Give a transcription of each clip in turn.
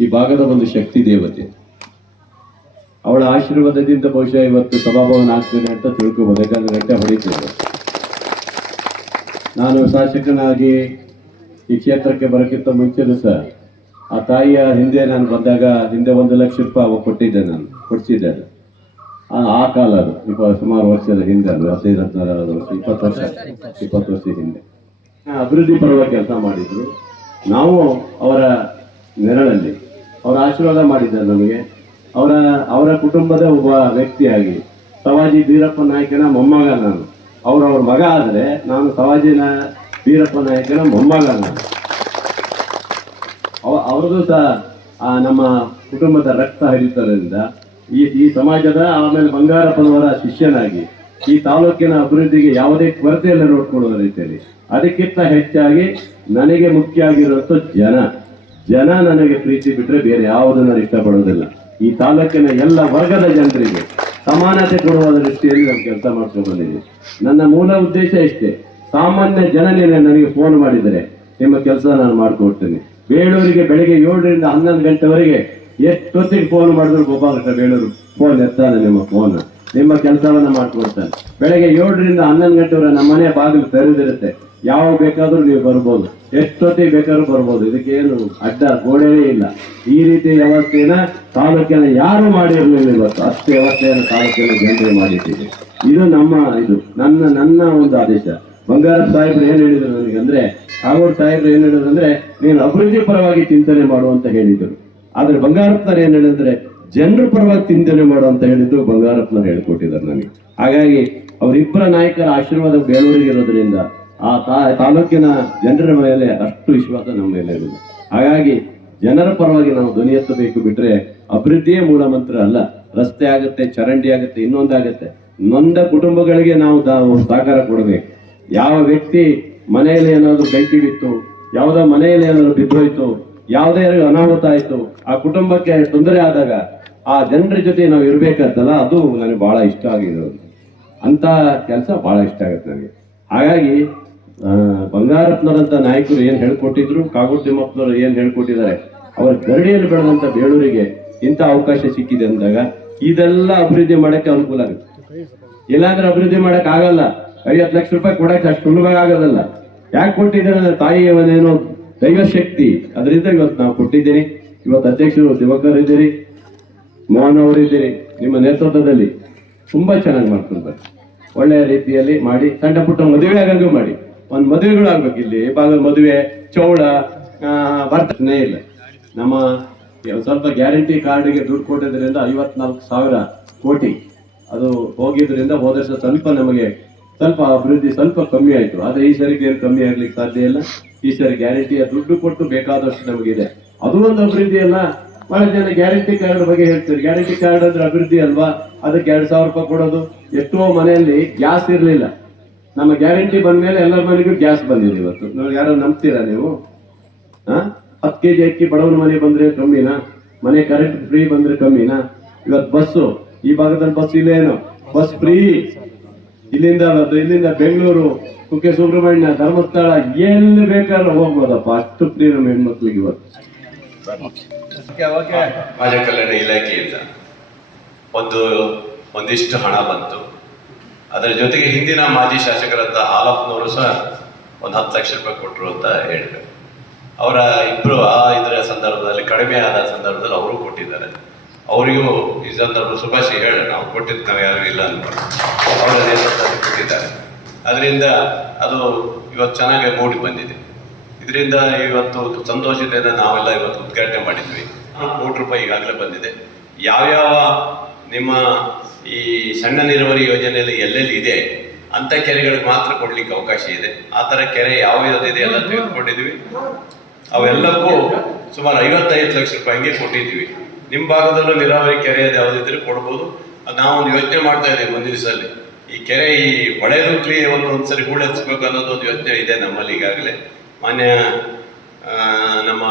ಈ ಭಾಗದ ಒಂದು ಶಕ್ತಿ ದೇವತೆ. ಅವಳ ಆಶೀರ್ವಾದದಿಂದ ಬಹುಶಃ ಇವತ್ತು ಸಭಾಭವನ ಆಗ್ತದೆ ಅಂತ ತಿಳ್ಕೊಬೋದು. ಯಾಕಂದ್ರೆ ಗಂಟೆ ಹೊಡಿತೇವೆ. ನಾನು ಶಾಸಕನಾಗಿ ಈ ಕ್ಷೇತ್ರಕ್ಕೆ ಬರೋಕ್ಕಿಂತ ಮುಂಚೆನೂ ಸಹ ಆ ತಾಯಿಯ ಹಿಂದೆ ನಾನು ಬಂದಾಗ ಹಿಂದೆ 1 ಲಕ್ಷ ರೂಪಾಯಿ ಕೊಟ್ಟಿದ್ದೆ, ನಾನು ಕೊಡಿಸಿದ್ದೆ. ಆ ಕಾಲ ಅದು ಸುಮಾರು ವರ್ಷದ ಹಿಂದೆ, ಅದು 15-16 ವರ್ಷ 20 ವರ್ಷ ಹಿಂದೆ ಅಭಿವೃದ್ಧಿ ಪರವಾಗಿ ಕೆಲಸ ಮಾಡಿದ್ರು. ನಾವು ಅವರ ನೆರಳಲ್ಲಿ ಅವರ ಆಶೀರ್ವಾದ ಮಾಡಿದ್ದಾರೆ ನಮಗೆ. ಅವರ ಕುಟುಂಬದ ಒಬ್ಬ ವ್ಯಕ್ತಿಯಾಗಿ ಸವಾಜಿ ಬೀರಪ್ಪ ನಾಯಕನ ಮೊಮ್ಮಗ ನಾನು. ಅವ್ರ ಮಗ ಆದರೆ ನಾನು ಸವಾಜಿ ಬೀರಪ್ಪ ನಾಯಕನ ಮೊಮ್ಮಗ ನಾನು. ಅವ್ರದ್ದು ಸಹ ನಮ್ಮ ಕುಟುಂಬದ ರಕ್ತ ಹರಿತರಿಂದ ಈ ಸಮಾಜದ ಆಮೇಲೆ ಬಂಗಾರಪ್ಪನವರ ಶಿಷ್ಯನಾಗಿ ಈ ತಾಲೂಕಿನ ಅಭಿವೃದ್ಧಿಗೆ ಯಾವುದೇ ಕೊರತೆಯನ್ನು ನೋಡ್ಕೊಳ್ಳುವ ರೀತಿಯಲ್ಲಿ ಅದಕ್ಕಿಂತ ಹೆಚ್ಚಾಗಿ ನನಗೆ ಮುಖ್ಯ ಆಗಿರುವಂಥ ಜನ ನನಗೆ ಪ್ರೀತಿ ಬಿಟ್ಟರೆ ಬೇರೆ ಯಾವುದನ್ನು ನಾನು ಇಷ್ಟಪಡೋದಿಲ್ಲ. ಈ ತಾಲೂಕಿನ ಎಲ್ಲ ವರ್ಗದ ಜನರಿಗೆ ಸಮಾನತೆ ಕೊಡುವ ದೃಷ್ಟಿಯಲ್ಲಿ ನಾನು ಕೆಲಸ ಮಾಡ್ಕೊಂಡು ಬಂದಿದ್ದೀನಿ. ನನ್ನ ಮೂಲ ಉದ್ದೇಶ ಇಷ್ಟೇ. ಸಾಮಾನ್ಯ ಜನನೇ ನನಗೆ ಫೋನ್ ಮಾಡಿದರೆ ನಿಮ್ಮ ಕೆಲಸ ನಾನು ಮಾಡಿಕೊಡ್ತೇನೆ. ಬೇಳೂರಿಗೆ ಬೆಳಗ್ಗೆ 7ರಿಂದ 11 ಗಂಟೆವರೆಗೆ ಎಷ್ಟೊತ್ತಿಗೆ ಫೋನ್ ಮಾಡಿದ್ರು ಗೋಪಾಲಕೃಷ್ಣ ಬೇಳೂರು ಫೋನ್ ಎತ್ತಾನೆ, ನಿಮ್ಮ ಕೆಲಸವನ್ನ ಮಾಡ್ಕೊಡ್ತಾನೆ. ಬೆಳಗ್ಗೆ 7ರಿಂದ 11 ಗಂಟೆವರೆಗೆ ನಮ್ಮ ಮನೆ ಬಾಗಿಲು ತೆರೆದಿರುತ್ತೆ. ಯಾವಾಗ ಬೇಕಾದ್ರೂ ನೀವು ಬರ್ಬೋದು, ಎಷ್ಟೊತ್ತಿಗೆ ಬೇಕಾದ್ರೂ ಬರ್ಬೋದು. ಇದಕ್ಕೇನು ಅಡ್ಡ ಗೋಡೆನೇ ಇಲ್ಲ. ಈ ರೀತಿ ವ್ಯವಸ್ಥೆನ ತಾಲೂಕಿನ ಯಾರು ಮಾಡಿರಲಿಲ್ಲ. ಇವತ್ತು ಅಷ್ಟು ವ್ಯವಸ್ಥೆಯನ್ನು ತಾಲೂಕಿನ ಜನತೆ ಮಾಡಿದ್ದೀವಿ. ಇದು ನನ್ನ ಒಂದು ಆದೇಶ. ಬಂಗಾರಪ್ಪ ಸಾಹೇಬ್ರು ಏನ್ ಹೇಳಿದ್ರು ನನಗೆ ಅಂದ್ರೆ, ಕಾಗೋಡು ಸಾಹೇಬ್ರು ಏನ್ ಹೇಳಿದ್ರು ಅಂದ್ರೆ, ನೀನು ಅಭಿವೃದ್ಧಿ ಪರವಾಗಿ ಚಿಂತನೆ ಮಾಡುವಂತ ಹೇಳಿದ್ರು. ಆದ್ರೆ ಬಂಗಾರಪ್ಪನವ್ರು ಏನ್ ಹೇಳಿದ್ರೆ, ಜನರ ಪರವಾಗಿ ಚಿಂತನೆ ಮಾಡುವಂತ ಹೇಳಿದ್ರು ಬಂಗಾರಪ್ಪನವ್ರು ಹೇಳ್ಕೊಟ್ಟಿದ್ದಾರೆ ನನಗೆ. ಹಾಗಾಗಿ ಅವರಿಬ್ಬರ ನಾಯಕರ ಆಶೀರ್ವಾದ ಬೇಲೂರಿಗೆ ಇರೋದ್ರಿಂದ ಆ ತಾಲೂಕಿನ ಜನರ ಮೇಲೆ ಅಷ್ಟು ವಿಶ್ವಾಸ ನಮ್ಮ ಮೇಲೆ ಇರುವುದು. ಹಾಗಾಗಿ ಜನರ ಪರವಾಗಿ ನಾವು ಧ್ವನಿ ಎತ್ತಬೇಕು. ಬಿಟ್ರೆ ಅಭಿವೃದ್ಧಿಯೇ ಮೂಲ ಮಂತ್ರ ಅಲ್ಲ. ರಸ್ತೆ ಆಗುತ್ತೆ, ಚರಂಡಿ ಆಗುತ್ತೆ, ಇನ್ನೊಂದಾಗುತ್ತೆ. ನೊಂದ ಕುಟುಂಬಗಳಿಗೆ ನಾವು ಸಹಕಾರ ಕೊಡಬೇಕು. ಯಾವ ವ್ಯಕ್ತಿ ಮನೆಯಲ್ಲಿ ಏನಾದ್ರು ಬೆಂಕಿ ಬಿತ್ತು, ಯಾವುದೋ ಮನೆಯಲ್ಲಿ ಏನಾದ್ರು ಬಿದ್ದೋಯ್ತು, ಯಾವುದೇ ಅನಾಹುತ ಆಯ್ತು, ಆ ಕುಟುಂಬಕ್ಕೆ ತೊಂದರೆ ಆದಾಗ ಆ ಜನರ ಜೊತೆ ನಾವು ಇರ್ಬೇಕಂತಲ್ಲ, ಅದು ನನಗೆ ಬಹಳ ಇಷ್ಟ ಆಗಿರೋದು. ಅಂತ ಕೆಲಸ ಬಹಳ ಇಷ್ಟ ಆಗುತ್ತೆ ನನಗೆ. ಹಾಗಾಗಿ ಬಂಗಾರಪ್ಪನವರಂತ ನಾಯಕರು ಏನ್ ಹೇಳ್ಕೊಟ್ಟಿದ್ರು, ಕಾಗೋಡು ತಿಮ್ಮಪ್ಪನವರು ಏನ್ ಹೇಳ್ಕೊಟ್ಟಿದ್ದಾರೆ, ಅವರ ಗರಡಿಯಲ್ಲಿ ಬೆಳೆದಂತ ಬೇಳೂರಿಗೆ ಇಂಥ ಅವಕಾಶ ಸಿಕ್ಕಿದೆ ಅಂದಾಗ ಇದೆಲ್ಲ ಅಭಿವೃದ್ಧಿ ಮಾಡಕ್ಕೆ ಅನುಕೂಲ ಆಗುತ್ತೆ. ಇಲ್ಲಾಂದ್ರೆ ಅಭಿವೃದ್ಧಿ ಮಾಡಕ್ ಆಗಲ್ಲ. 50 ಲಕ್ಷ ರೂಪಾಯಿ ಕೊಡಕ್ಕೆ ಅಷ್ಟು ಸುಲಭ ಆಗೋದಲ್ಲ. ಯಾಕೆ ಕೊಟ್ಟಿದ್ದಾರೆ, ತಾಯಿಯವನೇನೋ ದೈವ ಶಕ್ತಿ, ಅದರಿಂದ ಇವತ್ತು ನಾವು ಕೊಟ್ಟಿದ್ದೀನಿ. ಇವತ್ತು ಅಧ್ಯಕ್ಷರು ದಿವಾಕರ್ ಇದ್ದೀರಿ, ಮೋಹನ್ ಅವರಿದ್ದೀರಿ. ನಿಮ್ಮ ನೇತೃತ್ವದಲ್ಲಿ ತುಂಬಾ ಚೆನ್ನಾಗಿ ಮಾಡ್ಕೊಳ್ತಾರೆ. ಒಳ್ಳೆಯ ರೀತಿಯಲ್ಲಿ ಮಾಡಿ ಸಣ್ಣ ಪುಟ್ಟ ಮದುವೆ ಆಗಂಗೂ ಮಾಡಿ. ಒಂದು ಮದುವೆಗಳು ಆಗ್ಬೇಕು. ಇಲ್ಲಿ ಭಾಗದ ಮದುವೆ ಚೌಳ ಬರ್ತನೇ ಇಲ್ಲ. ನಮ್ಮ ಸ್ವಲ್ಪ ಗ್ಯಾರಂಟಿ ಕಾರ್ಡ್ಗೆ ದುಡ್ಡು ಕೊಟ್ಟಿದ್ರಿಂದ 54,000 ಕೋಟಿ ಅದು ಹೋಗಿದ್ರಿಂದ ಹೋದ ವರ್ಷ ನಮಗೆ ಸ್ವಲ್ಪ ಅಭಿವೃದ್ಧಿ ಸ್ವಲ್ಪ ಕಮ್ಮಿ ಆಯ್ತು. ಆದ್ರೆ ಈ ಸರಿಗೆ ಏನು ಕಮ್ಮಿ ಆಗ್ಲಿಕ್ಕೆ ಸಾಧ್ಯ ಇಲ್ಲ. ಈ ಸರಿ ಗ್ಯಾರಂಟಿಯ ದುಡ್ಡು ಕೊಟ್ಟು ಬೇಕಾದಷ್ಟು ನಮಗಿದೆ. ಅದು ಒಂದು ಅಭಿವೃದ್ಧಿ ಅಲ್ಲ. ಬಹಳ ಜನ ಗ್ಯಾರಂಟಿ ಕಾರ್ಡ್ ಬಗ್ಗೆ ಹೇಳ್ತಾರೆ. ಗ್ಯಾರಂಟಿ ಕಾರ್ಡ್ ಅಂದ್ರೆ ಅಭಿವೃದ್ಧಿ ಅಲ್ವಾ? ಅದಕ್ಕೆ 2,000 ರೂಪಾಯಿ ಕೊಡೋದು. ಎಷ್ಟೋ ಮನೆಯಲ್ಲಿ ಗ್ಯಾಸ್ ಇರ್ಲಿಲ್ಲ. ನಮ್ಮ ಗ್ಯಾರಂಟಿ ಬಂದ್ಮೇಲೆ ಎಲ್ಲರ ಮನೆಗೂ ಗ್ಯಾಸ್ ಬಂದಿದೆ. ಇವತ್ತು ನೀವು ಯಾರು ನಂಬ್ತೀರಾ ನೀವು? 10 kg ಅಕ್ಕಿ ಬಡವನ ಮನೆ ಬಂದ್ರೆ ಕಮ್ಮಿನಾ? ಮನೆ ಕರೆಂಟ್ ಫ್ರೀ ಬಂದ್ರೆ ಕಮ್ಮಿನಾ? ಇವತ್ತು ಬಸ್ಸು ಈ ಭಾಗದಲ್ಲಿ ಬಸ್ ಇಲ್ಲೇನು, ಬಸ್ ಫ್ರೀ. ಇಲ್ಲಿಂದ ಬೆಂಗಳೂರು, ಕುಕ್ಕೆ ಸುಬ್ರಹ್ಮಣ್ಯ, ಧರ್ಮಸ್ಥಳ ಎಲ್ಲಿ ಬೇಕಾದ್ರೂ ಹೋಗ್ಬೋದಪ್ಪ. ಅಷ್ಟು ಫ್ರೀ ನಮ್ಮ ಹೆಣ್ಮಕ್ಳಿಗೆ ಇವತ್ತು. ಸಮಾಜ ಕಲ್ಯಾಣ ಇಲಾಖೆಯಿಂದ ಒಂದಿಷ್ಟು ಹಣ ಬಂತು. ಅದರ ಜೊತೆಗೆ ಹಿಂದಿನ ಮಾಜಿ ಶಾಸಕರಂತ ಹಾಲಪ್ಪನವರು ಸಹ ಒಂದು 10 ಲಕ್ಷ ರೂಪಾಯಿ ಕೊಟ್ಟರು ಅಂತ ಹೇಳಿದರು. ಅವರ ಇಬ್ಬರು ಇದರ ಸಂದರ್ಭದಲ್ಲಿ ಕಡಿಮೆ ಆದ ಸಂದರ್ಭದಲ್ಲಿ ಅವರು ಕೊಟ್ಟಿದ್ದಾರೆ. ಅವರಿಗೂ ಈ ಸಂದರ್ಭ ಶುಭಾಶಯ ಹೇಳಿ, ನಾವು ಕೊಟ್ಟಿದ್ದು ನಾವು ಯಾರು ಇಲ್ಲ ಅನ್ಕೊಂಡು ಅವರ ನೇತೃತ್ವದಲ್ಲಿ ಕೊಟ್ಟಿದ್ದಾರೆ. ಅದರಿಂದ ಅದು ಇವತ್ತು ಚೆನ್ನಾಗಿ ಮೂಡಿ ಬಂದಿದೆ. ಇದರಿಂದ ಇವತ್ತು ಸಂತೋಷದಿಂದ ನಾವೆಲ್ಲ ಇವತ್ತು ಉದ್ಘಾಟನೆ ಮಾಡಿದ್ವಿ. 1 ಕೋಟಿ ರೂಪಾಯಿ ಈಗಾಗಲೇ ಬಂದಿದೆ. ಯಾವ್ಯಾವ ನಿಮ್ಮ ಈ ಸಣ್ಣ ನೀರಾವರಿ ಯೋಜನೆಯಲ್ಲಿ ಎಲ್ಲೆಲ್ಲಿ ಇದೆ ಅಂತ ಕೆರೆಗಳಿಗೆ ಮಾತ್ರ ಕೊಡ್ಲಿಕ್ಕೆ ಅವಕಾಶ ಇದೆ. ಆ ಥರ ಕೆರೆ ಯಾವ್ಯಾವ್ದಿದೆ ಎಲ್ಲ ತೆಗೆದುಕೊಂಡಿದ್ವಿ. ಅವೆಲ್ಲಕ್ಕೂ ಸುಮಾರು 55 ಲಕ್ಷ ರೂಪಾಯಿ ಹಂಗೆ ಕೊಟ್ಟಿದ್ದೀವಿ. ನಿಮ್ಮ ಭಾಗದಲ್ಲೂ ನೀರಾವರಿ ಕೆರೆ ಯಾವುದಿದ್ರೆ ಕೊಡ್ಬೋದು. ನಾವೊಂದು ಯೋಚನೆ ಮಾಡ್ತಾ ಇದ್ದೀವಿ ಮುಂದಿನ ದಿವಸದಲ್ಲಿ. ಈ ಕೆರೆ ಈ ಹೊಳೆದುಕ್ಲಿ ಒಂದ್ಸರಿ ಹೂಳೆತ್ಸ್ಬೇಕು ಅನ್ನೋದು ಒಂದು ಯೋಚನೆ ಇದೆ ನಮ್ಮಲ್ಲಿ ಈಗಾಗಲೇ. ಮಾನ್ಯ ನಮ್ಮ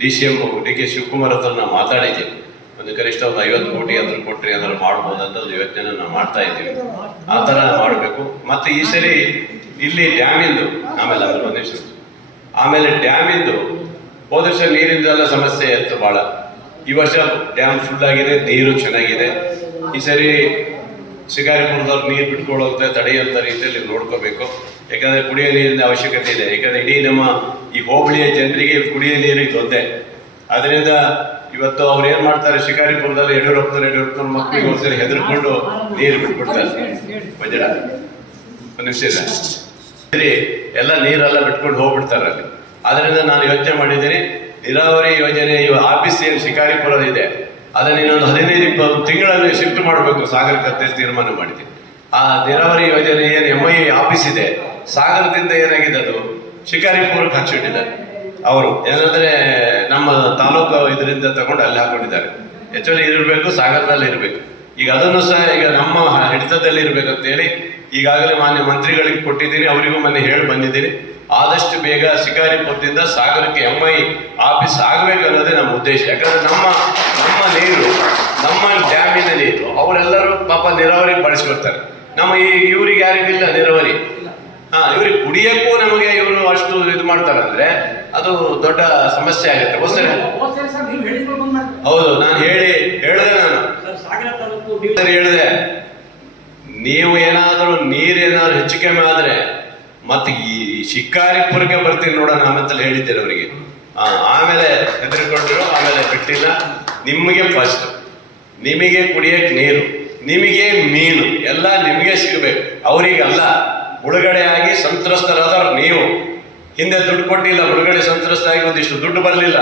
DCM DK ಶಿವಕುಮಾರ್ ಹತ್ರ ನಾವು ಮಾತಾಡಿದ್ದೀವಿ. ಒಂದು ಕನಿಷ್ಠ ಒಂದು 50 ಕೋಟಿ ಅದ್ರ ಕೊಟ್ಟರೆ ಏನಾದ್ರು ಮಾಡ್ಬೋದಂತ ಒಂದು ಯೋಚನೆ ನಾವು ಮಾಡ್ತಾ ಇದ್ದೀವಿ. ಆ ಥರ ಮಾಡಬೇಕು. ಮತ್ತು ಈ ಸರಿ ಇಲ್ಲಿ ಡ್ಯಾಮಿಂದು ಆಮೇಲೆ ಡ್ಯಾಮಿಂದು ಹೋದ ವರ್ಷ ನೀರಿಂದೆಲ್ಲ ಸಮಸ್ಯೆ ಇತ್ತು ಭಾಳ. ಈ ವರ್ಷ ಡ್ಯಾಮ್ ಫುಲ್ ಆಗಿದೆ, ನೀರು ಚೆನ್ನಾಗಿದೆ. ಈ ಸರಿ ಶಿಕಾರಿಪುರದವ್ರು ನೀರು ಬಿಟ್ಕೊಳ್ಳೋಕೆ ತಡೆಯುವಂಥ ರೀತಿಯಲ್ಲಿ ನೋಡ್ಕೋಬೇಕು. ಯಾಕಂದರೆ ಕುಡಿಯೋ ನೀರಿನ ಅವಶ್ಯಕತೆ ಇದೆ. ಯಾಕಂದರೆ ಇಡೀ ನಮ್ಮ ಈ ಹೋಬಳಿಯ ಜನರಿಗೆ ಕುಡಿಯೋ ನೀರು ಇದೊಂದೇ. ಅದರಿಂದ ಇವತ್ತು ಅವ್ರು ಏನು ಮಾಡ್ತಾರೆ, ಶಿಕಾರಿಪುರದಲ್ಲಿ ಯಡಿಯೂರಪ್ಪನ ಮಕ್ಕಳಿಗೆ ಒಂದ್ಸರಿ ಹೆದರ್ಕೊಂಡು ನೀರು ಬಿಟ್ಬಿಡ್ತಾರೆ. ಮಂಜುಳ ಒಂದು ನಿಮಿಷ ಇಲ್ಲ, ಸರಿ ಎಲ್ಲ ನೀರೆಲ್ಲ ಬಿಟ್ಕೊಂಡು ಹೋಗ್ಬಿಡ್ತಾರೆ ಅಲ್ಲಿ. ಅದರಿಂದ ನಾನು ಯೋಚನೆ ಮಾಡಿದ್ದೀನಿ, ನೀರಾವರಿ ಯೋಜನೆ ಆಫೀಸ್ ಏನು ಶಿಕಾರಿಪುರ ಇದೆ ಅದನ್ನ ಇನ್ನೊಂದು 15-20 ತಿಂಗಳಲ್ಲಿ ಶಿಫ್ಟ್ ಮಾಡಬೇಕು ಸಾಗರಕ್ಕೆ ಅಂತ ತೀರ್ಮಾನ ಮಾಡಿದ್ದೀನಿ. ಆ ನೀರಾವರಿ ಯೋಜನೆ ಏನು MI ಆಫೀಸ್ ಇದೆ ಸಾಗರದಿಂದ ಏನಾಗಿದೆ ಅದು ಶಿಕಾರಿಪುರಕ್ಕೆ ಹಾಕ್ಸಿಟ್ಟಿದ್ದಾರೆ. ಅವರು ಏನಂದ್ರೆ ನಮ್ಮ ತಾಲೂಕು ಇದರಿಂದ ತಗೊಂಡು ಅಲ್ಲಿ ಹಾಕೊಂಡಿದ್ದಾರೆ. ಆಕ್ಚುಲಿ ಇರಬೇಕು ಸಾಗರದಲ್ಲಿ ಇರಬೇಕು. ಈಗ ಅದನ್ನು ಸಹ ಈಗ ನಮ್ಮ ಹಿಡಿತದಲ್ಲಿ ಇರಬೇಕಂತೇಳಿ ಈಗಾಗಲೇ ಮಾನ್ಯ ಮಂತ್ರಿಗಳಿಗೆ ಕೊಟ್ಟಿದ್ದೀನಿ, ಅವರಿಗೂ ಮೊನ್ನೆ ಹೇಳಿ ಬಂದಿದ್ದೀನಿ. ಆದಷ್ಟು ಬೇಗ ಶಿಕಾರಿಪುರದಿಂದ ಸಾಗರಕ್ಕೆ MI ಆಫೀಸ್ ಆಗಬೇಕು ಅನ್ನೋದೇ ನಮ್ಮ ಉದ್ದೇಶ. ಯಾಕಂದ್ರೆ ನಮ್ಮ ನೀರು, ನಮ್ಮ ಡ್ಯಾಮಿನ ನೀರು ಅವರೆಲ್ಲರೂ ಪಾಪ ನೀರಾವರಿಗೆ ಬಳಸ್ಕೊಳ್ತಾರೆ. ನಮ್ಮ ಇವ್ರಿಗೆ ಯಾರಿಗಿಲ್ಲ ನೀರಾವರಿ. ಇವ್ರಿಗೆ ಕುಡಿಯಕ್ಕೂ ನಮಗೆ ಇವರು ಅಷ್ಟು ಇದು ಮಾಡ್ತಾರಂದ್ರೆ ಅದು ದೊಡ್ಡ ಸಮಸ್ಯೆ ಆಗುತ್ತೆ. ಹೌದು, ನಾನು ಹೇಳಿದೆ ನೀವು ಏನಾದರೂ ನೀರೇನಾದ್ರು ಹೆಚ್ಚು ಕಮ್ಮಿ ಆದ್ರೆ ಮತ್ತೆ ಈ ಶಿಕಾರಿಪುರಕ್ಕೆ ಬರ್ತೀನಿ ನೋಡೋಣ ಆಮೇಲೆ ಹೇಳಿದ್ದೇನೆ ಅವರಿಗೆ. ಆಮೇಲೆ ಹೆದರ್ಕೊಂಡ್ರು, ಆಮೇಲೆ ಬಿಟ್ಟಿಲ್ಲ. ನಿಮಗೆ ಫಸ್ಟ್, ನಿಮಗೆ ಕುಡಿಯಕ್ಕೆ ನೀರು, ನಿಮಗೆ ಮೀನು ಎಲ್ಲ ನಿಮಗೆ ಸಿಗಬೇಕು, ಅವರಿಗಲ್ಲ. ಮುಳುಗಡೆ ಆಗಿ ಸಂತ್ರಸ್ತರಾದವ್ರು ನೀವು. ಹಿಂದೆ ದುಡ್ಡು ಕೊಟ್ಟಿಲ್ಲ, ಮುಳುಗಡೆ ಸಂತ್ರಸ್ತಾಗಿ ಒಂದಿಷ್ಟು ದುಡ್ಡು ಬರಲಿಲ್ಲ.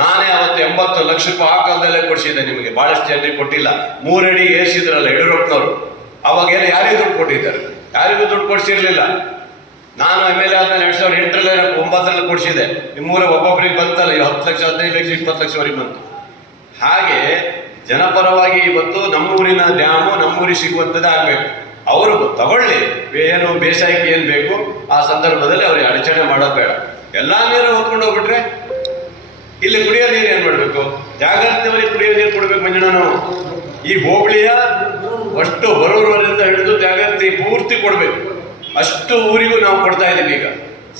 ನಾನೇ ಅವತ್ತು 80 ಲಕ್ಷ ರೂಪಾಯಿ ಆ ಕಾಲದಲ್ಲೇ ಕೊಡಿಸಿದ್ದೆ ನಿಮಗೆ. ಬಹಳಷ್ಟು ಜನರಿಗೆ ಕೊಟ್ಟಿಲ್ಲ. 3 ಅಡಿ ಏರಿಸಿದ್ರಲ್ಲ ಯಡಿಯೂರಪ್ಪನವರು, ಅವಾಗ ಯಾರಿಗೂ ದುಡ್ಡು ಕೊಟ್ಟಿದ್ದಾರೆ? ಯಾರಿಗೂ ದುಡ್ಡು ಕೊಡಿಸಿರ್ಲಿಲ್ಲ. ನಾನು MLA ಆದ್ಮೇಲೆ 2008ರಲ್ಲಿ 9ರಲ್ಲಿ ಕೊಡಿಸಿದೆ. ನಿಮ್ಮೂರ ಒಬ್ಬೊಬ್ಬರಿಗೆ ಬಂತಲ್ಲ, 10 ಲಕ್ಷ 15 ಲಕ್ಷ 20 ಲಕ್ಷವರೆಗೆ ಬಂತು. ಹಾಗೆ ಜನಪರವಾಗಿ ಇವತ್ತು ನಮ್ಮೂರಿನ ಡ್ಯಾಮು ನಮ್ಮೂರಿಗೆ ಸಿಗುವಂಥದ್ದು ಆಗ್ಬೇಕು. ಅವರು ತಗೊಳ್ಳಿ, ಏನು ಬೇಸಾಯಕ್ಕೆ ಏನು ಬೇಕು ಆ ಸಂದರ್ಭದಲ್ಲಿ ಅವ್ರಿಗೆ ಅಡಚಣೆ ಮಾಡೋದು ಬೇಡ. ಎಲ್ಲ ನೀರು ಹೊತ್ಕೊಂಡು ಹೋಗ್ಬಿಟ್ರೆ ಇಲ್ಲಿ ಕುಡಿಯೋ ನೀರು ಏನ್ ಮಾಡ್ಬೇಕು? ಜಾಗೃತಿಯವರಿಗೆ ಕುಡಿಯೋ ನೀರು ಕೊಡ್ಬೇಕು ಮಂಜಣ್ಣ. ನಾವು ಈ ಹೋಬಳಿಯ ಅಷ್ಟು ಬರೋವರಿಂದ ಹಿಡಿದು ಜಾಗೃತಿ ಪೂರ್ತಿ ಕೊಡ್ಬೇಕು. ಅಷ್ಟು ಊರಿಗೂ ನಾವು ಕೊಡ್ತಾ ಇದ್ದೀವಿ. ಈಗ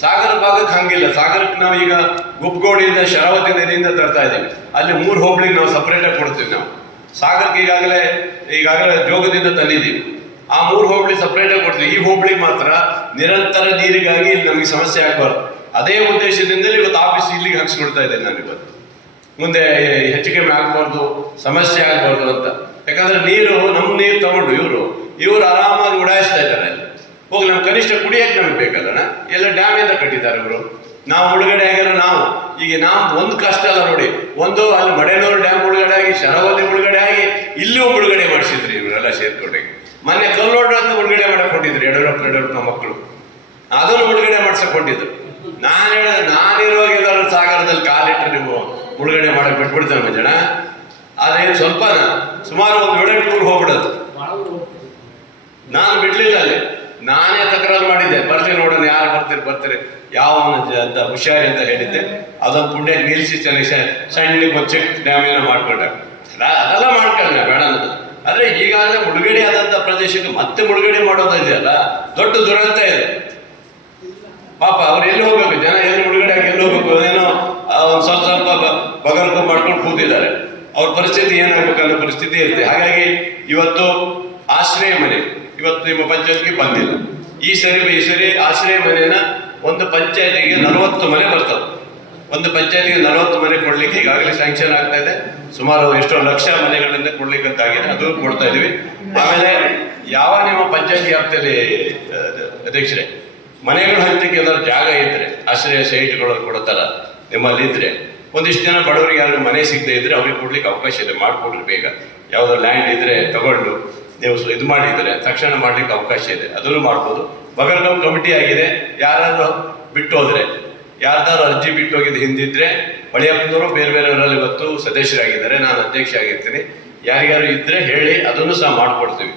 ಸಾಗರ ಭಾಗಕ್ಕೆ ಹಂಗಿಲ್ಲ. ಸಾಗರಕ್ಕೆ ನಾವು ಈಗ ಗುಬ್ಗೋಡಿಯಿಂದ ಶರಾವತಿ ನದಿಯಿಂದ ತರ್ತಾ ಇದ್ದೀವಿ. ಅಲ್ಲಿ 3 ಹೋಬಳಿಗೆ ನಾವು ಸಪ್ರೇಟಾಗಿ ಕೊಡ್ತೀವಿ. ನಾವು ಸಾಗರಕ್ಕೆ ಈಗಾಗಲೇ ಜೋಗದಿಂದ ತಂದಿದ್ದೀವಿ. ಆ 3 ಹೋಬಳಿ ಸಪ್ರೇಟಾಗಿ ಕೊಡ್ತೀವಿ. ಈ ಹೋಬಳಿಗೆ ಮಾತ್ರ ನಿರಂತರ ನೀರಿಗಾಗಿ ನಮಗೆ ಸಮಸ್ಯೆ ಆಗಬಾರ್ದು. ಅದೇ ಉದ್ದೇಶದಿಂದಲೇ ಇವತ್ತು ಆಫೀಸ್ ಇಲ್ಲಿಗೆ ಹಾಕ್ಸ್ಕೊಡ್ತಾ ಇದ್ದೇನೆ ನಾನು. ಇವತ್ತು ಮುಂದೆ ಹೆಚ್ಚು ಕಮ್ಮಿ ಆಗಬಾರ್ದು, ಸಮಸ್ಯೆ ಆಗಬಾರ್ದು ಅಂತ. ಯಾಕಂದ್ರೆ ನಮ್ಮ ನೀರು ತಗೊಂಡು ಇವರು ಆರಾಮಾಗಿ ಉಡಾಯಿಸ್ತಾ ಇದ್ದಾರೆ. ಅಲ್ಲಿ ಹೋಗಿ ನಮ್ಗೆ ಕನಿಷ್ಠ ಕುಡಿಯಕ್ಕೆ ನಮ್ಗೆ ಬೇಕಲ್ಲ. ಎಲ್ಲ ಡ್ಯಾಮಿಂದ ಕಟ್ಟಿದ್ದಾರೆ ಇವರು. ನಾವು ಮುಳುಗಡೆ ಆಗಿರೋ ಈಗ ನಾವು ಒಂದು ಕಷ್ಟ ಅಲ್ಲ ನೋಡಿ. ಒಂದು ಅಲ್ಲಿ ಮಡೆನೂರು ಡ್ಯಾಮ್ ಮುಳುಗಡೆ ಆಗಿ, ಶರಾವತಿ ಮುಳುಗಡೆ ಆಗಿ, ಇಲ್ಲೂ ಮುಳುಗಡೆ ಮಾಡಿಸಿದ್ರಿ ಇವರೆಲ್ಲ ಸೇರ್ಕೊಂಡೆಗೆ. ಮೊನ್ನೆ ಕಲ್ಲೋಡ ಅಂತ ಮುಳುಗಡೆ ಮಾಡಕ್ ಕೊಟ್ಟಿದ್ರು ಯಡಿಯೂರಪ್ಪನ ಮಕ್ಕಳು. ಅದನ್ನು ಮುಳುಗಡೆ ಮಾಡ್ಸಕ್ ಕೊಟ್ಟಿದ್ರು. ನಾನಿರುವಾಗ ಎಲ್ಲರೂ ಸಾಗರದಲ್ಲಿ ಕಾಲಿಟ್ಟರೆ ನೀವು ಮುಳುಗಡೆ ಮಾಡಕ್ ಬಿಟ್ಬಿಡ್ತೇವೆ ಮಂಜಣ್ಣ. ಅದೇನು ಸ್ವಲ್ಪ ಸುಮಾರು 1 ಊರು ಹೋಗ್ಬಿಡೋದು. ನಾನು ಬಿಡ್ಲಿಲ್ಲ ಅಲ್ಲಿ. ನಾನೇ ತಕರಾರು ಮಾಡಿದ್ದೆ, ಬರ್ಲಿ ನೋಡೋಣ ಯಾರು ಬರ್ತೀರಿ ಯಾವ ಅಂತ ಹುಷಾರಿ ಅಂತ ಹೇಳಿದ್ದೆ. ಅದೊಂದು ಪುಣ್ಯ ನಿಲ್ಲಿಸಿ ಸಣ್ಣ ಬಚ್ಚೆ ಡ್ಯಾಮೇನ ಮಾಡ್ಕೊಂಡೆ. ಅದೆಲ್ಲ ಮಾಡ್ಕೊಂಡೆ ಬೇಡ ಅನ್ನೋದು. ಆದ್ರೆ ಈಗಾಗಲೇ ಮುಳುಗಡೆ ಆದಂತ ಪ್ರದೇಶಕ್ಕೆ ಮತ್ತೆ ಮುಳುಗಡೆ ಮಾಡೋದಿದೆಯಲ್ಲ, ದೊಡ್ಡ ದುರಂತ ಇದೆ. ಪಾಪ ಅವ್ರು ಎಲ್ಲಿ ಹೋಗ್ಬೇಕು, ಜನ ಎಲ್ಲಿ ಮುಳುಗಡೆ ಆಗಿ ಎಲ್ಲಿ ಹೋಗ್ಬೇಕು, ಏನೋ ಒಂದು ಸ್ವಲ್ಪ ಬಗರ್ಕು ಮಾಡ್ಕೊಂಡು ಕೂತಿದ್ದಾರೆ. ಅವ್ರ ಪರಿಸ್ಥಿತಿ ಏನಾಗ್ಬೇಕು ಅನ್ನೋ ಪರಿಸ್ಥಿತಿ ಇರುತ್ತೆ. ಹಾಗಾಗಿ ಇವತ್ತು ಆಶ್ರಯ ಮನೆ ಇವತ್ತು ನಿಮ್ಮ ಪಂಚಾಯತ್ಗೆ ಬಂದಿಲ್ಲ. ಈ ಸರಿ ಆಶ್ರಯ ಮನೆನ ಒಂದು ಪಂಚಾಯತಿಗೆ 40 ಮನೆ ಬರ್ತವೆ. ಒಂದು ಪಂಚಾಯತಿಗೆ 40 ಮನೆ ಕೊಡ್ಲಿಕ್ಕೆ ಈಗಾಗಲೇ ಸ್ಯಾಂಕ್ಷನ್ ಆಗ್ತಾ ಇದೆ. ಸುಮಾರು ಎಷ್ಟೋ ಲಕ್ಷ ಮನೆಗಳಿಂದ ಕೊಡ್ಲಿಕ್ಕಂತಾಗಿದೆ, ಅದು ಕೊಡ್ತಾ ಇದೀವಿ. ಆಮೇಲೆ ಯಾವ ನಿಮ್ಮ ಪಂಚಾಯತಿ ವ್ಯಾಪ್ತಿಯಲ್ಲಿ ಅಧ್ಯಕ್ಷರೇ ಮನೆಗಳು ಹಂತಕ್ಕೆ ಏನಾದ್ರು ಜಾಗ ಇದ್ರೆ, ಆಶ್ರಯ ಸೈಟ್ಗಳು ಕೊಡ್ತಾರ ನಿಮ್ಮಲ್ಲಿ ಇದ್ರೆ, ಒಂದಿಷ್ಟು ಜನ ಬಡವರಿಗೆ ಯಾರು ಮನೆ ಸಿಗದೆ ಇದ್ರೆ ಅವ್ರಿಗೆ ಕೊಡ್ಲಿಕ್ಕೆ ಅವಕಾಶ ಇದೆ. ಮಾಡಿಕೊಡ್ರಿ ಬೇಗ. ಯಾವುದೋ ಲ್ಯಾಂಡ್ ಇದ್ರೆ ತಗೊಂಡು ನೀವು ಇದು ಮಾಡಿದ್ರೆ ತಕ್ಷಣ ಮಾಡ್ಲಿಕ್ಕೆ ಅವಕಾಶ ಇದೆ, ಅದನ್ನು ಮಾಡ್ಬೋದು. ಬಗರ್ಗಾಮ್ ಕಮಿಟಿ ಆಗಿದೆ. ಯಾರಾದ್ರೂ ಬಿಟ್ಟು ಹೋದ್ರೆ, ಯಾರ್ದಾರು ಅರ್ಜಿ ಬಿಟ್ಟು ಹೋಗಿದ್ದು ಹಿಂದಿದ್ರೆ, ಹೊಳೆಯಪ್ಪನವರು ಬೇರೆ ಬೇರೆಯವರಲ್ಲಿ ಇವತ್ತು ಸದಸ್ಯರಾಗಿದ್ದಾರೆ, ನಾನು ಅಧ್ಯಕ್ಷ ಆಗಿರ್ತೀನಿ. ಯಾರಿಗಾರು ಇದ್ರೆ ಹೇಳಿ, ಅದನ್ನು ಸಹ ಮಾಡ್ಕೊಡ್ತೀವಿ.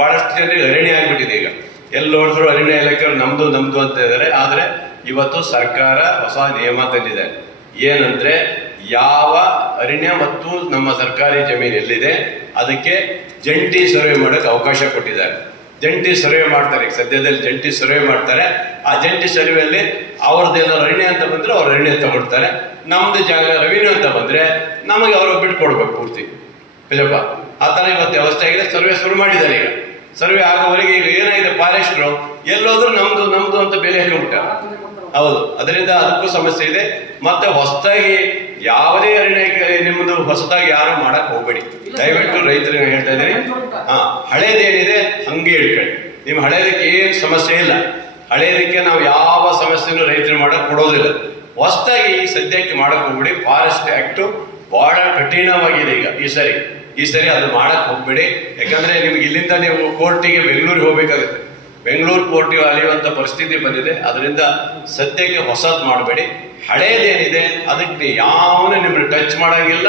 ಬಹಳಷ್ಟು ಜನರಿಗೆ ಅರಣ್ಯ ಆಗ್ಬಿಟ್ಟಿದೆ. ಈಗ ಎಲ್ಲಿ ನೋಡಿದ್ರು ಅರಣ್ಯ ಇಲಾಖೆ ನಮ್ದು ಅಂತ ಇದ್ದಾರೆ. ಆದ್ರೆ ಇವತ್ತು ಸರ್ಕಾರ ಹೊಸ ನಿಯಮ ತಂದಿದೆ. ಏನಂದ್ರೆ ಯಾವ ಅರಣ್ಯ ಮತ್ತು ನಮ್ಮ ಸರ್ಕಾರಿ ಜಮೀನು ಎಲ್ಲಿದೆ ಅದಕ್ಕೆ ಜಂಟಿ ಸರ್ವೆ ಮಾಡೋಕೆ ಅವಕಾಶ ಕೊಟ್ಟಿದ್ದಾರೆ. ಜಂಟಿ ಸರ್ವೆ ಮಾಡ್ತಾರೆ. ಈಗ ಸದ್ಯದಲ್ಲಿ ಜಂಟಿ ಸರ್ವೆ ಮಾಡ್ತಾರೆ. ಆ ಜಂಟಿ ಸರ್ವೆಯಲ್ಲಿ ಅವ್ರದ್ದೇನಾದ್ರು ಅರಣ್ಯ ಅಂತ ಬಂದ್ರೆ ಅವ್ರ ಅರಣ್ಯ ತಗೊಳ್ತಾರೆ. ನಮ್ದು ಜಾಗ ರೆವಿನ್ಯೂ ಅಂತ ಬಂದ್ರೆ ನಮಗೆ ಅವರು ಬಿಟ್ಕೊಡ್ಬೇಕು ಪೂರ್ತಿ ನಿಜಪ್ಪ. ಆ ಥರ ಇವತ್ತು ವ್ಯವಸ್ಥೆ ಆಗಿದೆ. ಸರ್ವೆ ಶುರು ಮಾಡಿದ್ದಾರೆ. ಈಗ ಸರ್ವೆ ಆಗೋವರೆಗೆ ಈಗ ಏನಾಗಿದೆ, ಫಾರೆಸ್ಟ್ರು ಎಲ್ಲೋದ್ರೂ ನಮ್ದು ನಮ್ದು ಅಂತ ಬೆಲೆ ಹಾಕೊಂಡ್ಬಿಟ್ಟ. ಹೌದು, ಅದರಿಂದ ಅದಕ್ಕೂ ಸಮಸ್ಯೆ ಇದೆ. ಮತ್ತೆ ಹೊಸದಾಗಿ ಯಾವುದೇ ಅರಣ್ಯ ನಿಮ್ಮದು ಹೊಸದಾಗಿ ಯಾರು ಮಾಡಕ್ ಹೋಗ್ಬೇಡಿ ದಯವಿಟ್ಟು, ರೈತರಿಗೆ ಹೇಳ್ತಾ ಇದ್ದೀನಿ. ಹಳೇದೇನಿದೆ ಹಂಗೆ ಇಟ್ಕೊಳ್ಳಿ. ನಿಮ್ಮ ಹಳೇದಕ್ಕೆ ಏನು ಸಮಸ್ಯೆ ಇಲ್ಲ. ಹಳೇದಕ್ಕೆ ನಾವು ಯಾವ ಸಮಸ್ಯೆನೂ ರೈತರು ಮಾಡಕ್ ಕೊಡೋದಿಲ್ಲ. ಹೊಸದಾಗಿ ಸದ್ಯಕ್ಕೆ ಮಾಡಕ್ ಹೋಗ್ಬೇಡಿ. ಫಾರೆಸ್ಟ್ ಆಕ್ಟ್ ಬಹಳ ಕಠಿಣವಾಗಿದೆ ಈಗ ಈ ಸರಿ ಅದು ಮಾಡಕ್ ಹೋಗ್ಬೇಡಿ. ಯಾಕಂದ್ರೆ ನಿಮ್ಗೆ ಇಲ್ಲಿಂದ ನೀವು ಕೋರ್ಟಿಗೆ ಬೆಂಗಳೂರಿಗೆ ಹೋಗ್ಬೇಕಾಗುತ್ತೆ. ಬೆಂಗಳೂರು ಕೋರ್ಟಿಗೆ ಅಲಿಯುವಂತ ಪರಿಸ್ಥಿತಿ ಬಂದಿದೆ. ಅದರಿಂದ ಸದ್ಯಕ್ಕೆ ಹೊಸದ್ ಮಾಡಬೇಡಿ. ಹಳೇದೇನಿದೆ ಅದಕ್ಕೆ ಯಾವನು ನಿಮ್ಗೆ ಟಚ್ ಮಾಡಂಗಿಲ್ಲ.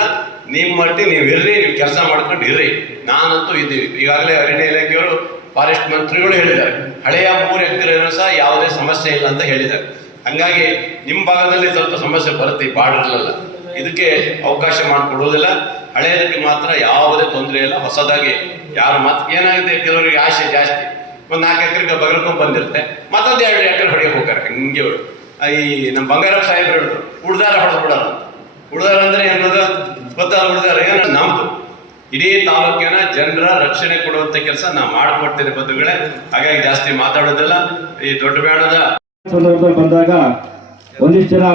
ನಿಮ್ಮ ಮಟ್ಟಿ ನೀವು ಇರ್ರಿ, ನೀವು ಕೆಲಸ ಮಾಡ್ಕೊಂಡು ಇರ್ರಿ. ನಾನಂತೂ ಇದ್ದೀವಿ. ಈಗಾಗಲೇ ಅರಣ್ಯ ಇಲಾಖೆಯವರು ಫಾರೆಸ್ಟ್ ಮಂತ್ರಿಗಳು ಹೇಳಿದ್ದಾರೆ, ಹಳೆಯ 3 ಎಕರೆನೂ ಸಹ ಯಾವುದೇ ಸಮಸ್ಯೆ ಇಲ್ಲ ಅಂತ ಹೇಳಿದ್ದಾರೆ. ಹಂಗಾಗಿ ನಿಮ್ಮ ಭಾಗದಲ್ಲಿ ಸ್ವಲ್ಪ ಸಮಸ್ಯೆ ಬರುತ್ತೆ, ಈ ಬಾರ್ಡರ್ಲೆಲ್ಲ. ಇದಕ್ಕೆ ಅವಕಾಶ ಮಾಡಿಕೊಡುವುದಿಲ್ಲ. ಹಳೆಯದಕ್ಕೆ ಮಾತ್ರ ಯಾವುದೇ ತೊಂದರೆ ಇಲ್ಲ. ಹೊಸದಾಗಿ ಯಾರು ಮತ್ತೆ ಏನಾಗುತ್ತೆ, ಕೆಲವರಿಗೆ ಆಸೆ ಜಾಸ್ತಿ. ಒಂದು 4 ಎಕರೆಗೆ ಬಗರ್ಕೊಂಡ್ ಬಂದಿರುತ್ತೆ, ಮತ್ತೊಂದು 2 ಎಕರೆ ಹೊಡೆಯಕ್ಕೆ ಹೋಗ್ತಾರೆ. ಹಂಗೆ ಈ ನಮ್ಮ ಬಂಗಾರಪ್ಪ ಸಾಹೇಬ್ರು ಹೇಳಿದ್ರು, ಉಡ್ದಾರ ಹೊಡೆದ್ಬಿಡೋಣ. ಉಡ್ದಾರ ಅಂದ್ರೆ ಏನದು ಗೊತ್ತಾಗ? ಉಡ್ದಾರ ಏನು ನಮ್ದು ಇಡೀ ತಾಲೂಕಿನ ಜನರ ರಕ್ಷಣೆ ಕೊಡುವಂತ ಕೆಲಸ ನಾವು ಮಾಡ್ಕೊಡ್ತೇವೆ ಬಂಧುಗಳೇ. ಹಾಗಾಗಿ ಜಾಸ್ತಿ ಮಾತಾಡೋದಿಲ್ಲ. ಈ ದೊಡ್ಡ ಬೇಡದ ಸಂದರ್ಭದಲ್ಲಿ ಬಂದಾಗ ಒಂದಿಷ್ಟು ಜನ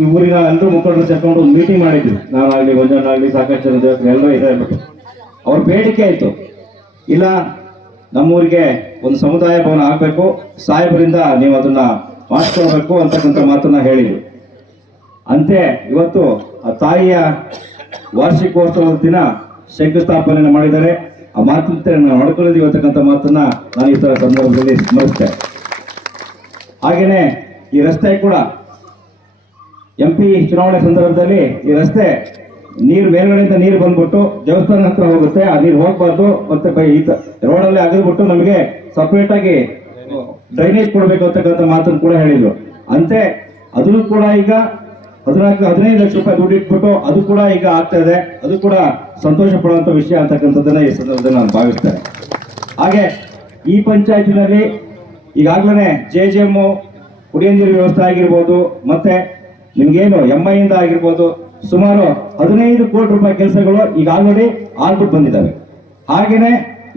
ಈ ಊರಿನ ಎಲ್ಲರೂ ಮುಖಂಡರು ಸೇರ್ಕೊಂಡು ಒಂದು ಮೀಟಿಂಗ್ ಮಾಡಿದ್ವಿ. ನಾನಾಗ್ಲಿ, ಮಂಜಣ್ಣಾಗ್ಲಿ, ಸಾಕಷ್ಟು ಜನ ಎಲ್ಲರೂ ಇದೆ. ಅವ್ರ ಬೇಡಿಕೆ ಆಯ್ತು, ಇಲ್ಲ ನಮ್ಮೂರಿಗೆ ಒಂದು ಸಮುದಾಯ ಭವನ ಆಗ್ಬೇಕು, ಸಾಹೇಬರಿಂದ ನೀವು ಅದನ್ನ ಮಾಡಿಸ್ಕೊಳ್ಬೇಕು ಅಂತಕ್ಕಂಥ ಮಾತನ್ನ ಹೇಳಿದ್ರು. ಅಂತೆ ಇವತ್ತು ಆ ತಾಯಿಯ ವಾರ್ಷಿಕೋತ್ಸವದ ದಿನ ಶಂಕುಸ್ಥಾಪನೆಯನ್ನು ಮಾಡಿದ್ದಾರೆ. ಆ ಮಾತಂತೆ ನಾವು ನಡ್ಕೊಂಡಿದ್ದೀವಿ ಅಂತಕ್ಕಂಥ ಮಾತನ್ನ ನಾನು ಈ ತರ ಸಂದರ್ಭದಲ್ಲಿ ಸ್ಮರಿಸ್ತೇನೆ. ಹಾಗೇನೆ ಈ ರಸ್ತೆ ಕೂಡ MP ಚುನಾವಣೆ ಸಂದರ್ಭದಲ್ಲಿ ಈ ರಸ್ತೆ ನೀರು ಮೇಲ್ಗಡೆಯಿಂದ ನೀರು ಬಂದ್ಬಿಟ್ಟು ದೇವಸ್ಥಾನ ಹತ್ರ ಹೋಗುತ್ತೆ. ಆ ನೀರು ಹೋಗ್ಬಾರ್ದು, ಮತ್ತೆ ರೋಡಲ್ಲಿ ಅಗದ್ಬಿಟ್ಟು ನಮಗೆ ಸಪರೇಟ್ ಆಗಿ ಡ್ರೈನೇಜ್ ಕೊಡಬೇಕು ಅಂತಕ್ಕಂಥ ಮಾತನ್ನು ಕೂಡ ಹೇಳಿದ್ರು. ಅಂತೆ ಅದನ್ನು ಕೂಡ ಈಗ 15 ಲಕ್ಷ ರೂಪಾಯಿ ದುಡ್ಡು ಇಟ್ಬಿಟ್ಟು ಅದು ಕೂಡ ಈಗ ಆಗ್ತಾ ಇದೆ. ಅದು ಕೂಡ ಸಂತೋಷ ಪಡುವಂತ ವಿಷಯ ಅಂತಕ್ಕಂಥದ್ದನ್ನ ಈ ಸಂದರ್ಭದಲ್ಲಿ ನಾನು ಭಾವಿಸ್ತೇನೆ. ಹಾಗೆ ಈ ಪಂಚಾಯತಿನಲ್ಲಿ ಈಗಾಗಲೇ JJM ಕುಡಿಯ ನೀರು ವ್ಯವಸ್ಥೆ ಆಗಿರ್ಬೋದು, ಮತ್ತೆ ನಿಮ್ಗೇನು MI ಇಂದ ಆಗಿರ್ಬೋದು, ಸುಮಾರು 15 ಕೋಟಿ ರೂಪಾಯಿ ಕೆಲಸಗಳು ಈಗ ಆಲ್ರೆಡಿ ಆಗ್ಬಿಟ್ಟು ಬಂದಿದ್ದಾವೆ. ಹಾಗೇನೆ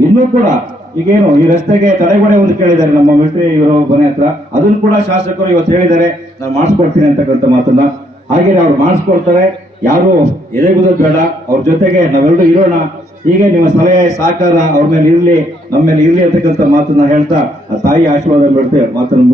ಇನ್ನೂ ಕೂಡ ಈಗೇನು ಈ ರಸ್ತೆಗೆ ತಡೆಗೋಡೆ ಒಂದು ಕೇಳಿದ್ದಾರೆ ನಮ್ಮ ಮಿಲಿಟರಿ ಇರೋ ಮನೆ ಹತ್ರ, ಅದನ್ನು ಕೂಡ ಶಾಸಕರು ಇವತ್ತು ಹೇಳಿದ್ದಾರೆ ನಾನು ಮಾಡಿಸ್ಕೊಡ್ತೀನಿ ಅಂತಕ್ಕಂಥ ಮಾತನ್ನ. ಹಾಗೇನೆ ಅವ್ರು ಮಾಡಿಸ್ಕೊಡ್ತಾರೆ. ಯಾರು ಎದೆಗುದೋದು ಬೇಡ, ಅವ್ರ ಜೊತೆಗೆ ನಾವೆಲ್ಲರೂ ಇರೋಣ. ಹೀಗೆ ನಿಮ್ಮ ಸಲಹೆ ಸಹಕಾರ ಅವ್ರ ಮೇಲೆ ಇರ್ಲಿ, ನಮ್ಮ ಮೇಲೆ ಇರ್ಲಿ ಅಂತಕ್ಕಂಥ ಮಾತನ್ನ ಹೇಳ್ತಾ ಆ ತಾಯಿ ಆಶೀರ್ವಾದ ಬಿಡ್ತೇವೆ ಮಾತನ್ನು